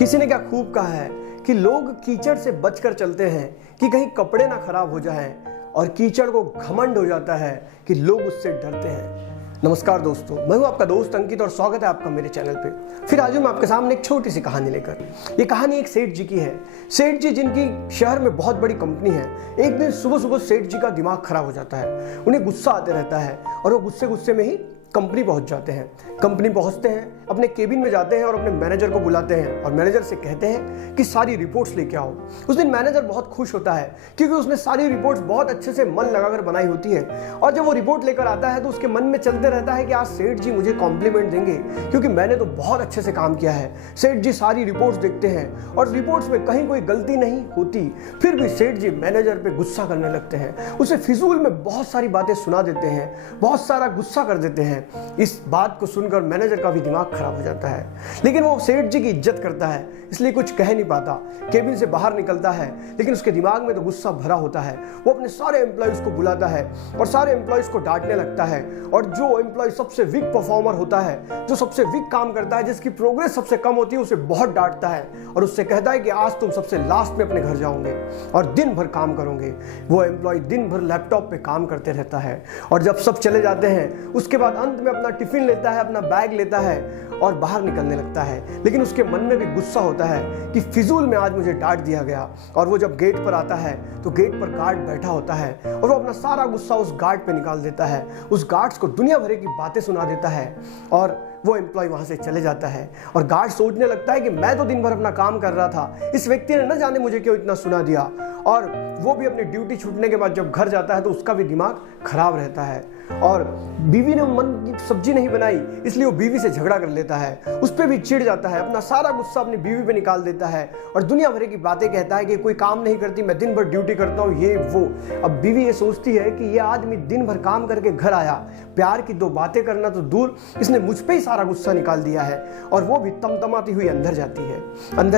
किसी ने क्या खूब कहा है कि लोग कीचड़ से बचकर चलते हैं कि कहीं कपड़े ना खराब हो जाएं, और कीचड़ को घमंड हो जाता है कि लोग उससे डरते हैं। नमस्कार दोस्तों, मैं हूं आपका दोस्त अंकित और स्वागत है आपका मेरे चैनल पे। फिर आज मैं आपके सामने एक छोटी सी कहानी लेकर। ये कहानी एक सेठ जी की है। सेठ जी जिनकी शहर में बहुत बड़ी कंपनी है। एक दिन सुबह सुबह सेठ जी का दिमाग खराब हो जाता है। उन्हें गुस्सा आते रहता है और वो गुस्से में ही कंपनी पहुंच जाते हैं। कंपनी पहुंचते हैं, अपने केबिन में जाते हैं और अपने मैनेजर को बुलाते हैं और मैनेजर से कहते हैं कि सारी रिपोर्ट्स लेके आओ। उस दिन मैनेजर बहुत खुश होता है क्योंकि उसने सारी रिपोर्ट्स बहुत अच्छे से मन लगाकर बनाई होती है। और जब वो रिपोर्ट लेकर आता है तो उसके मन में चलते रहता है कि आज सेठ जी मुझे कॉम्प्लीमेंट देंगे क्योंकि मैंने तो बहुत अच्छे से काम किया है। सेठ जी सारी रिपोर्ट्स देखते हैं और रिपोर्ट्स में कहीं कोई गलती नहीं होती, फिर भी सेठ जी मैनेजर पे गुस्सा करने लगते हैं। उसे फिजूल में बहुत सारी बातें सुना देते हैं, बहुत सारा गुस्सा कर देते हैं। इस बात को सुनकर मैनेजर का भी दिमाग खराब हो जाता है, लेकिन वो सेठ जी की इज्जत करता है इसलिए कुछ कह नहीं पाता। केबिन से बाहर निकलता है लेकिन उसके दिमाग में तो गुस्सा भरा होता है। वो अपने सारे एम्प्लॉयज को बुलाता है और सारे एम्प्लॉयज को डांटने लगता है। और जो एम्प्लॉय सबसे वीक परफॉर्मर होता है, जो सबसे वीक काम करता है, जिसकी प्रोग्रेस सबसे कम होती है, उसे बहुत डांटता है और उससे कहता है कि आज तुम सबसे लास्ट में अपने घर जाओगे और दिन भर काम करोगे। वो एम्प्लॉय दिन भर लैपटॉप पे काम करते रहता है और जब सब चले जाते हैं उसके बाद अंत में अपना टिफिन लेता है, अपना बैग लेता है और बाहर निकलने लगता है। लेकिन उसके मन में भी गुस्सा होता है कि फिजूल में आज मुझे डांट दिया गया। और वो जब गेट पर आता है तो गेट पर गार्ड बैठा होता है और वो अपना सारा गुस्सा उस गार्ड पे निकाल देता है। उस गार्ड्स को दुनिया भर की बातें सुना देता है और वो एम्प्लॉय वहां से चले जाता है। और गार्ड सोचने लगता है कि मैं तो दिन भर अपना काम कर रहा था, इस व्यक्ति ने न जाने मुझे क्यों इतना सुना दिया। और वो भी अपनी ड्यूटी छूटने के बाद जब घर जाता है तो उसका भी दिमाग खराब रहता है। और बीवी ने मन की सब्जी नहीं बनाई इसलिए वो बीवी से झगड़ा कर लेता है, उस पर भी चिढ़ जाता है, अपना सारा गुस्सा अपनी बीवी पे निकाल देता है और दुनिया भर की बातें कहता है कि कोई काम नहीं करती, मैं दिन भर ड्यूटी करता हूँ, ये वो। अब बीवी ये सोचती है कि ये आदमी दिन भर काम करके घर आया, प्यार की दो बातें करना तो दूर, इसने मुझ पे ही सारा गुस्सा निकाल दिया है। और वो भी तमतमाती हुई अंदर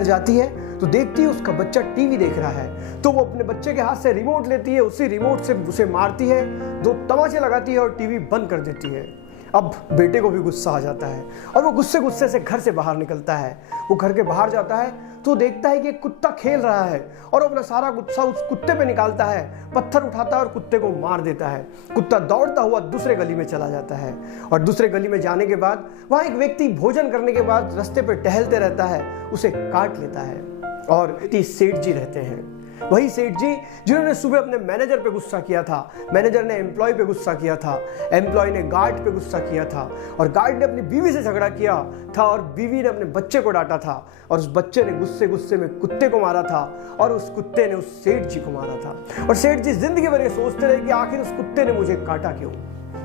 जाती है तो देखती है उसका बच्चा टीवी देख रहा है। तो वो अपने बच्चे के हाथ से रिमोट लेती है, उसी रिमोट से उसे मारती है, दो तमाचे लगाती है और टीवी बंद कर देती है। अब बेटे को भी गुस्सा आ जाता है और वो गुस्से से घर से बाहर निकलता है। वो घर के बाहर जाता है तो देखता है कि एक कुत्ता खेल रहा है और वो अपना सारा गुस्सा उस कुत्ते पे निकालता है, पत्थर उठाता है और कुत्ते को मार देता है। कुत्ता दौड़ता हुआ दूसरे गली में चला जाता है और दूसरे गली में जाने के बाद वहाँ एक व्यक्ति भोजन करने के बाद रास्ते पे टहलते रहता है, उसे काट लेता है। और सेठ जी रहते हैं, वही सेठ जी जिन्होंने सुबह अपने मैनेजर पे गुस्सा किया था, मैनेजर ने एम्प्लॉय पे गुस्सा किया था, एम्प्लॉय ने गार्ड पे गुस्सा किया था और गार्ड ने अपनी बीवी से झगड़ा किया था और बीवी ने अपने बच्चे को डांटा था और उस बच्चे ने गुस्से में कुत्ते को मारा था और उस कुत्ते ने उस सेठ जी को मारा था। और सेठ जी जिंदगी भर ये सोचते रहे कि आखिर उस कुत्ते ने मुझे काटा क्यों।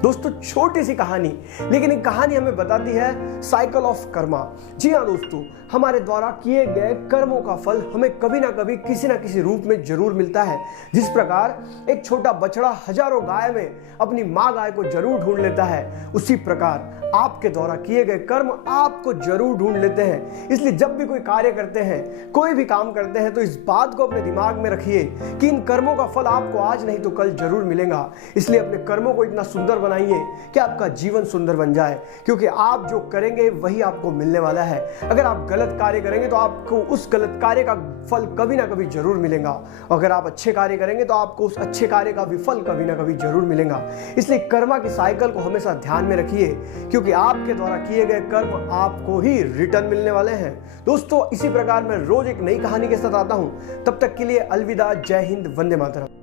दोस्तों, छोटी सी कहानी, लेकिन एक कहानी हमें बताती है साइकिल ऑफ कर्मा। जी हाँ दोस्तों, हमारे द्वारा किए गए कर्मों का फल हमें कभी ना कभी किसी ना किसी रूप में जरूर मिलता है। जिस प्रकार एक छोटा बछड़ा हजारों गाय में अपनी माँ गाय को जरूर ढूंढ लेता है, उसी प्रकार आपके द्वारा किए गए कर्म आपको जरूर ढूंढ लेते हैं। इसलिए जब भी कोई कार्य करते हैं, कोई भी काम करते हैं, तो इस बात को अपने दिमाग में रखिए कि इन कर्मों का फल आपको आज नहीं तो कल जरूर मिलेगा। इसलिए अपने कर्मों को इतना सुंदर बनाइए कि आपका जीवन सुंदर बन जाए, क्योंकि आप जो करेंगे वही आपको मिलने वाला है। अगर आप गलत कार्य करेंगे तो आपको उस गलत कार्य का फल कभी ना कभी जरूर मिलेगा। अगर आप अच्छे कार्य करेंगे तो आपको उस अच्छे कार्य का भी फल कभी ना कभी जरूर मिलेगा। इसलिए कर्मा की साइकिल को हमेशा ध्यान में रखिए, क्योंकि आपके द्वारा किए गए कर्म आपको ही रिटर्न मिलने वाले हैं। दोस्तों, इसी प्रकार मैं रोज एक नई कहानी के साथ आता हूं। तब तक के लिए अलविदा, जय हिंद, वंदे मातरम।